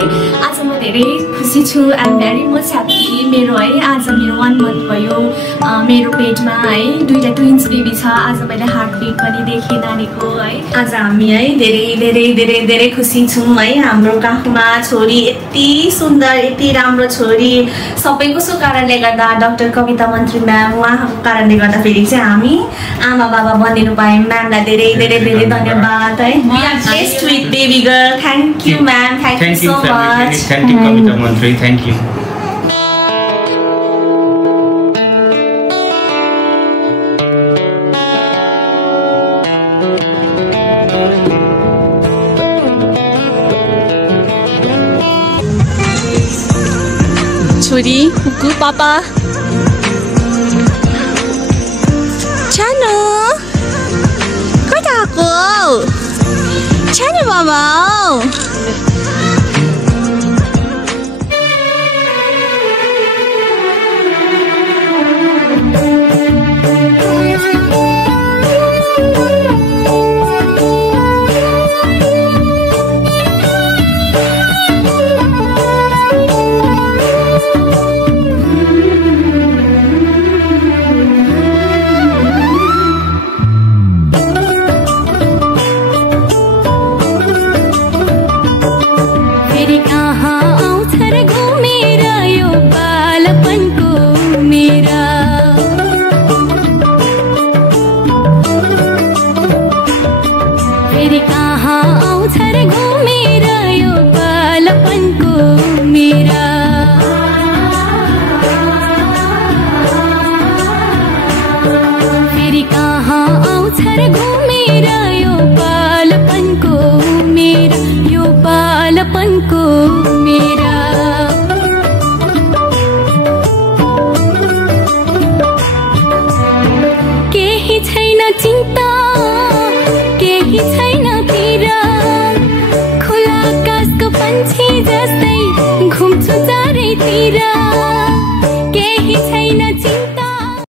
आज म धेरै खुसी छु। I am very much happy. मेरो है आज मेरो 1 month भयो मेरो पेटमा है 2टा ट्विन्स बेबी छ। आज मैले हार्ट बिट पनि देखेँ नानीको है। आज हामी है धेरै धेरै धेरै धेरै खुसी छौँ है। हाम्रो काखमा छोरी यति सुन्दर यति राम्रो छोरी सबै कसो कारणले गर्दा डाक्टर कविता मन्त्री म्याम उहाँको कारणले गर्दा फेरि चाहिँ हामी आमा बाबा बनिनु पायौँ। म्यामलाई धेरै धेरै धेरै धन्यवाद है। We are blessed with baby girl. Thank you ma'am. Thank you so much. Thank you Kavita मन्त्री। Thank you. छोरी कुकु पापा छानो कता गएको छानो बाबा जस्तै घुम्छु चारैतिर